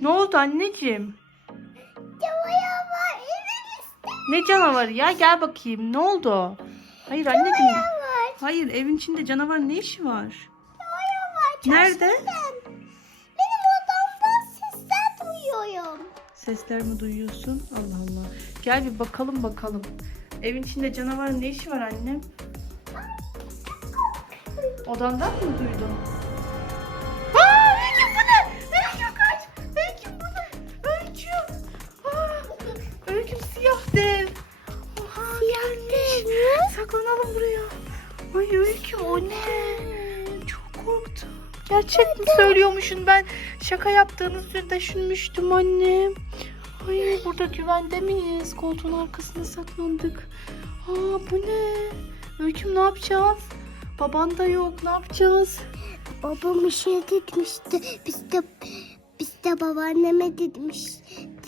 Ne oldu anneciğim? Canavar evimizde Ne canavarı ya? Gel bakayım. Ne oldu? Hayır anneciğim. var. Hayır evin içinde canavar ne işi var? Canavar Nerede? Ben. Benim odamda sesler duyuyorum. Sesler mi duyuyorsun? Allah Allah. Gel bir bakalım bakalım. Evin içinde canavarın ne işi var annem? Odandan mı duydun? Gerçek mi söylüyormuşsun ben? Şaka yaptığınızı düşünmüştüm annem. Ay burada güvende miyiz? Koltuğun arkasına saklandık. Aa bu ne? Öyküm ne yapacağız? Baban da yok. Ne yapacağız? Babam bir şey demişti. Biz de biz de babaanneme demiş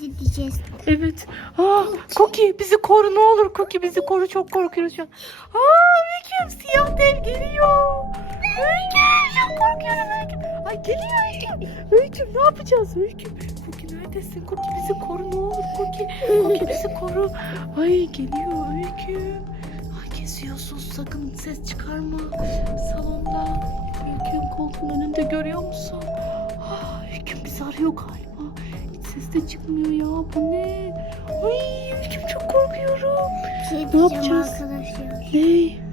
diyeceğiz. Evet. Aa Koki bizi koru ne olur Koki bizi koru çok korkuyoruz şu an. Aa Öyküm siyah dev geliyor. Öyküm çok korkuyorum Öyküm. Ay geliyor Öyküm. Öyküm ne yapacağız Öyküm? Koki neredesin? Koki bizi koru ne olur Koki. Koki bizi koru. Ay geliyor Öyküm. Ay geziyorsun sakın ses çıkarma. Salonda. Öyküm koltuğun önünde görüyor musun? Ah, Öyküm bizi arıyor galiba. Hiç ses de çıkmıyor ya. Bu ne? Ay Öyküm çok korkuyorum. Şey Ne yapacağız? arkadaşlar. Ne?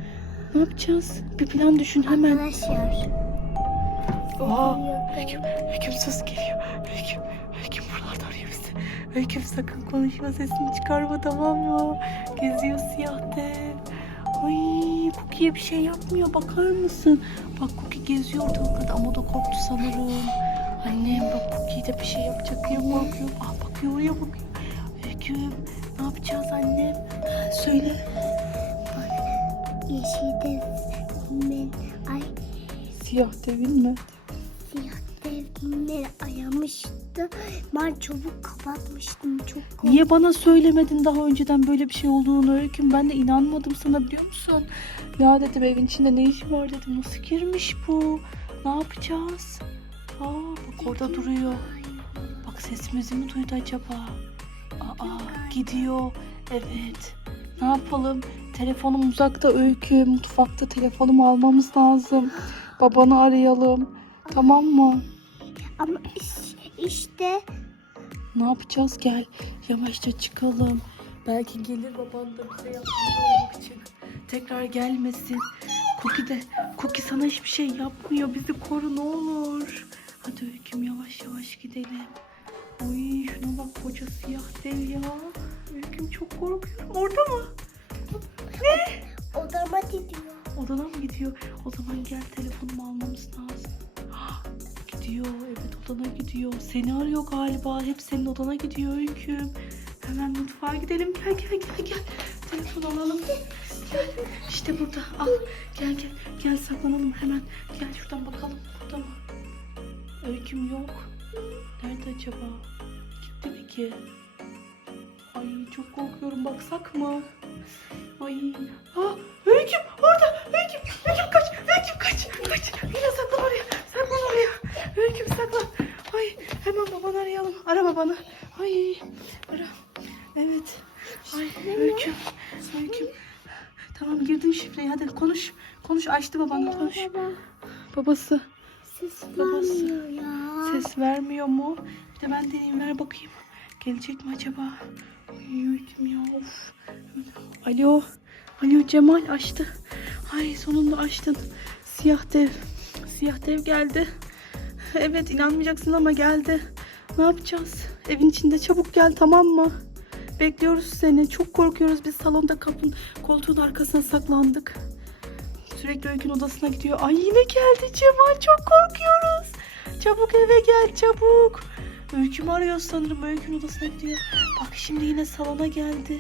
Ne yapacağız? Bir plan düşün hemen. Arkadaşlar. Aa, Öyküm, Öyküm ses geliyor. Öyküm, Öyküm buralarda arıyor bizi. Öyküm sakın konuşma sesini çıkarma tamam mı? Geziyor siyah dev. Ay Cookie'ye bir şey yapmıyor bakar mısın? Bak Cookie geziyor ortalıklarda ama o da korktu sanırım. Annem bak Cookie de bir şey yapacak diye korkuyorum. Aa bakıyor oraya bakıyor. Öyküm ne yapacağız annem? Söyle. Yeşil devimin ay Siyah devin mi? siyah devimin ayamıştı. Ben çabuk kapatmıştım çok korktum. Niye bana söylemedin daha önceden böyle bir şey olduğunu öyküm? Ben de inanmadım sana biliyor musun? Ya dedim evin içinde ne işi var dedim. Nasıl girmiş bu? Ne yapacağız? Aa bak orada duruyor. Bak sesimizi mi duydu acaba? Aa gidiyor. Evet. Ne yapalım? Telefonum uzakta öykü. Mutfakta telefonumu almamız lazım. Babanı arayalım. Tamam mı? Ama iş- işte Ne yapacağız? Gel yavaşça çıkalım. Belki gelir baban da bize yardımcı olmak için. Tekrar gelmesin. Cookie de, Cookie sana hiçbir şey yapmıyor. Bizi koru ne olur. Hadi Öyküm yavaş yavaş gidelim. Oy şuna bak koca siyah dev ya. Öyküm çok korkuyorum. Orada mı? Odama gidiyor. Odana mı gidiyor? O zaman gel telefonumu almamız lazım. Gidiyor evet odana gidiyor. Seni arıyor galiba. Hep senin odana gidiyor Öyküm. Hemen mutfağa gidelim. Gel gel gel gel. Telefon alalım. Gel. İşte burada. Al. Gel gel. Gel saklanalım hemen. Gel şuradan bakalım. Burada mı? Öyküm yok. Nerede acaba? Gitti mi ki? Ay çok korkuyorum. Baksak mı? Ay. Ah Öyküm orada. Öyküm. Öyküm kaç. Öyküm kaç. Kaç. Yine saklan oraya. Saklan oraya. Öyküm saklan. Ay hemen babanı arayalım. Ara babanı. Ay. Ara. Evet. Ay Öyküm. Öyküm. Tamam girdin şifreyi. Hadi konuş. Konuş açtı babanı konuş. Baba Babası. ses Babası. vermiyor ya. Ses vermiyor mu? Bir de ben deneyeyim ver bakayım. Gelecek mi acaba? Ay öyküm ya of. Alo. Alo Cemal açtı. Ay sonunda açtın. Siyah dev. Siyah dev geldi. Evet inanmayacaksın ama geldi. Ne yapacağız? Evin içinde çabuk gel tamam mı? Bekliyoruz seni. Çok korkuyoruz. Biz salonda kapın koltuğun arkasına saklandık. Sürekli Öykü'nün odasına gidiyor. Ay yine geldi Cemal. Çok korkuyoruz. Çabuk eve gel çabuk. Öykümü arıyor sanırım. Öykünün odasına gidiyor. Bak şimdi yine salona geldi.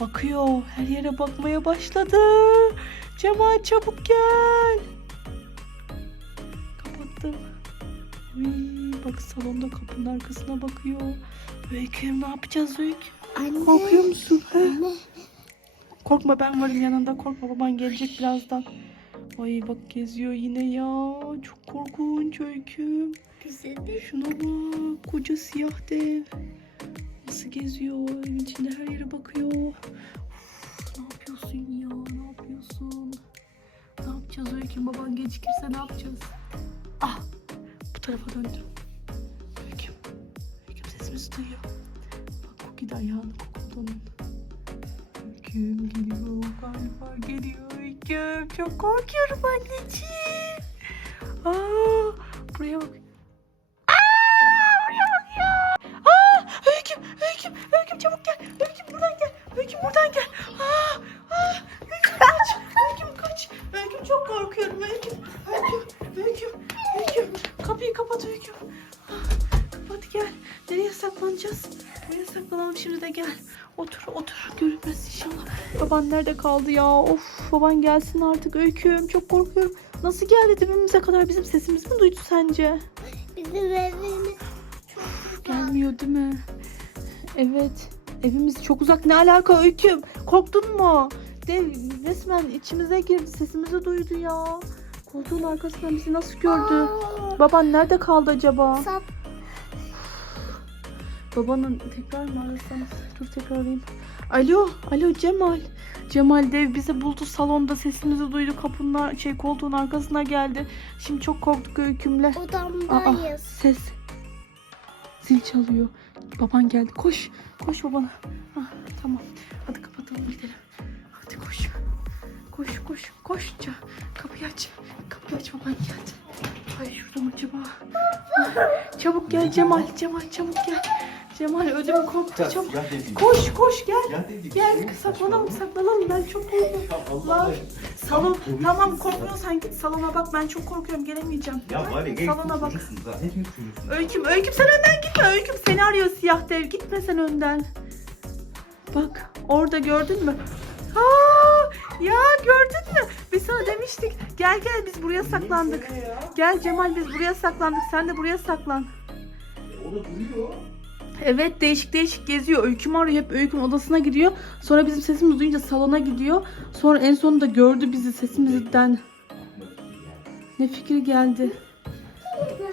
Bakıyor. Her yere bakmaya başladı. Cemal çabuk gel. Kapattım. Uy, bak salonda kapının arkasına bakıyor. Öyküm ne yapacağız Öykü? Anne. Korkuyor musun? Anne. Korkma ben varım yanında. Korkma baban gelecek birazdan. Ay bak geziyor yine ya. Çok korkunç öyküm. De Şuna bak. Koca siyah dev. Nasıl geziyor? Evin içinde her yere bakıyor. Uf, ne yapıyorsun ya? Ne yapıyorsun? Ne yapacağız Öyküm? Baban gecikirse ne yapacağız? Ah! Bu tarafa döndüm. Öyküm. Öyküm sesimizi duyuyor. Bak Cookie de ayağını onun. Öyküm geliyor galiba geliyor Öyküm. Çok korkuyorum anneciğim. Aa, buraya bak. Otur, otur. Görünmez inşallah. Baban nerede kaldı ya? Of, baban gelsin artık Öyküm. Çok korkuyorum. Nasıl geldi dibimize kadar bizim sesimizi mi duydu sence? bizim evimiz çok. Gelmiyor değil mi? Evet. Evimiz çok uzak. Ne alaka Öyküm? Korktun mu? Dev resmen içimize girdi. Sesimizi duydu ya. Koltuğun arkasından bizi nasıl gördü? Aa, Baban nerede kaldı acaba? Sap Babanın tekrar mı arasam? Dur tekrar arayayım. Alo, alo Cemal. Cemal dev bizi buldu salonda sesimizi duydu kapının şey koltuğun arkasına geldi. Şimdi çok korktuk öykümle. Aa, odamdayız. ses. Zil çalıyor. Baban geldi. Koş. Koş babana. Ah, tamam. Hadi kapatalım gidelim. Hadi koş. Koş koş. Koşça. Kapıyı aç. Kapıyı aç baban geldi. Ay şurada mı acaba? Ah, Çabuk gel Cemal. Cemal çabuk gel. Cemal ödüm koptu. Ya dedim. Koş koş gel. Ya dedim. Gel saklanalım saklanalım ben çok korkuyorum. Lan salon tamam korkmuyorsan git salona bak ben çok korkuyorum gelemeyeceğim. Ya ya genç salona bak. Öyküm, Öyküm sen önden gitme. Öyküm seni arıyor siyah dev. Gitme sen önden. Bak orada gördün mü? Aa, ya gördün mü? Biz sana demiştik. Gel gel biz buraya saklandık. Gel Cemal biz buraya saklandık. Sen de buraya saklan. E, O da duyuyor. Evet değişik değişik geziyor. Öyküm arıyor. Hep Öyküm odasına gidiyor. Sonra bizim sesimizi duyunca salona gidiyor. Sonra en sonunda gördü bizi sesimizden. Ne fikri geldi?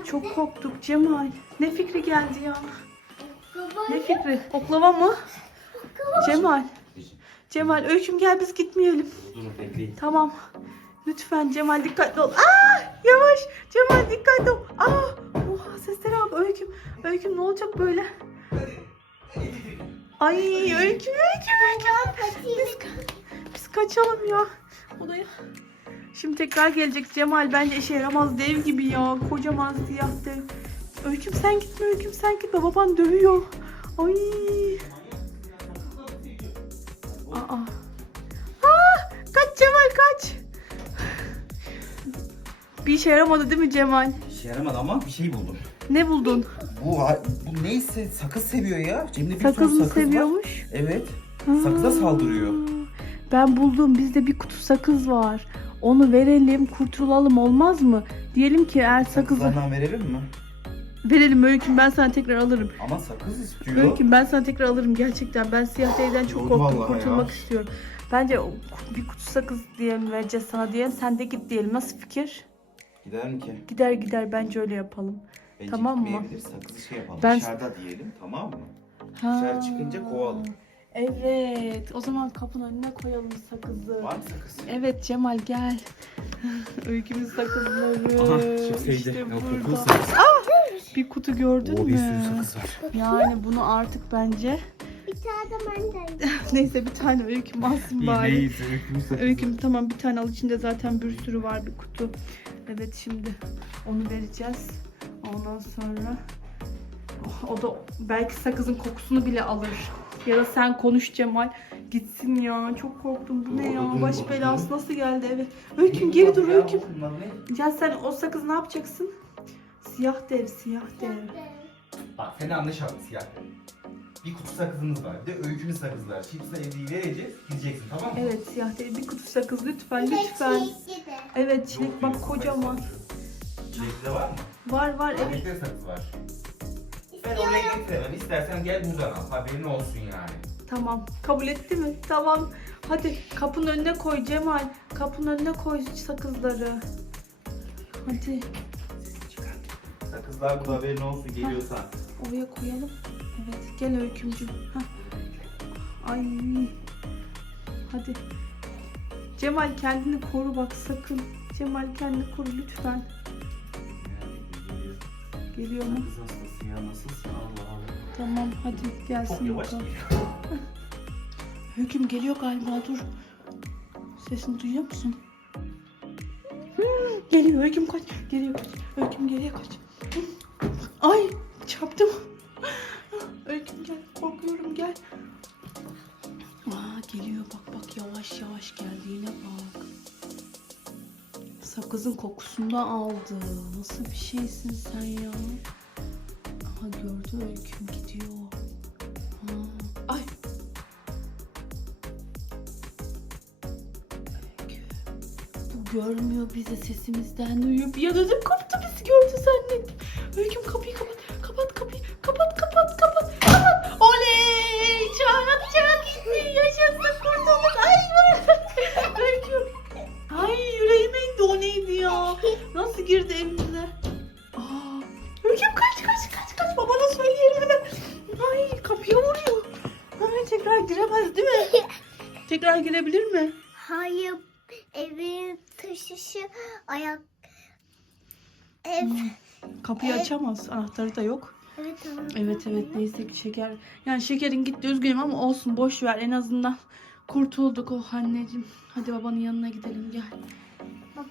Çok korktuk Cemal. Ne fikri geldi ya? Ne fikri? Oklava mı? Cemal. Cemal öyküm gel biz gitmeyelim. Tamam. Lütfen Cemal dikkatli ol. Aa yavaş. Cemal dikkatli ol. Aa oha seslere bak öyküm. Öyküm ne olacak böyle? Ay öyküm öyküm. Biz, biz kaçalım ya. Odaya. Şimdi tekrar gelecek Cemal. Bence işe yaramaz dev gibi ya. Kocaman siyah dev. Öyküm sen gitme öyküm sen gitme. Baban dövüyor. Ay. Aa. Aa, kaç Cemal kaç. Bir işe yaramadı değil mi Cemal? İşe yaramadı ama bir şey buldum. Ne buldun? Bu, bu neyse sakız seviyor ya. Cem'de bir Sakız sürü mı sakız var. seviyormuş? Evet. Sakıza Aa, saldırıyor. Ben buldum. Bizde bir kutu sakız var. Onu verelim, kurtulalım olmaz mı? Diyelim ki eğer sakızı Sakızlardan verelim mi? verelim Öyküm ben sana tekrar alırım. Ama sakız istiyor. Öyküm ben sana tekrar alırım gerçekten. Ben siyah devden çok korktum. vallahi Kurtulmak ya. istiyorum. Bence o bir kutu sakız diyelim vereceğiz sana diyelim. Sen de git diyelim. Nasıl fikir? Gider mi ki? Gider gider bence öyle yapalım. Bence Tamam mı? gitmeyebilir. Sakızı şey yapalım. Ben- Dışarıda diyelim tamam mı? Ha. Dışarı çıkınca kovalım. Evet. O zaman kapının önüne koyalım sakızı. Var mı sakız? Evet Cemal gel. Öykümüz sakızları. Aha, şu şeyde. İşte burada. Bir kutu gördün Oo, mü? bir sürü sakız var. Yani bunu artık bence Bir tane ben de. neyse bir tane öyküm alsın İyi bari. neyse öykümüz sakızı. Öyküm tamam bir tane al içinde zaten bir sürü var bir kutu. Evet şimdi onu vereceğiz. Ondan sonra o da belki sakızın kokusunu bile alır. Ya da sen konuş Cemal. Gitsin ya. Çok korktum. Bu ne ya? Baş belası nasıl geldi eve? Öyküm geri dur Öyküm. Ya sen o sakız ne yapacaksın? Siyah dev, siyah dev. Bak seni anlaşalım siyah. Bir kutu sakızımız var. Bir de öykümüz sakızı var. Çipsle evliyi vereceğiz. Gideceksin tamam mı? Evet siyah dev. Bir kutu sakız lütfen lütfen. Evet çilek bak kocaman. Çilekli var mı? Var var evet. Sakız var. Ben oraya getiremem. İstersen gel buradan al. Haberin olsun yani. Tamam. Kabul etti mi? Tamam. Hadi kapının önüne koy Cemal. Kapının önüne koy sakızları. Hadi Sakızlar burada haberin olsun geliyorsan. oraya koyalım. Evet gel öykümcüm. Hah. Ay. Hadi. Cemal kendini koru bak sakın. Cemal kendini koru lütfen. Geliyor mu? Sakız hastası ya nasılsın Allah Allah. Tamam hadi gelsin Çok yavaş bakalım. geliyor. Hüküm geliyor galiba dur. Sesini duyuyor musun? Hmm, geliyor Hüküm kaç. Geliyor kaç. Hüküm geliyor kaç. Ay çarptım. Öyküm gel korkuyorum gel. Aa geliyor bak bak yavaş yavaş geldiğine bak. Sakızın kokusunu aldı. Nasıl bir şeysin sen ya? Aha gördü Öyküm gidiyor. Ay. Bu görmüyor bizi sesimizden an ödüm koptu giremez değil mi? Tekrar girebilir mi? Hayır evin taşışı ayak ev Kapıyı açamaz. Anahtarı da yok. evet tamam. Evet evet neyse ki şeker. Yani şekerin gitti üzgünüm ama olsun boş ver en azından kurtulduk oh anneciğim. Hadi babanın yanına gidelim gel. Babam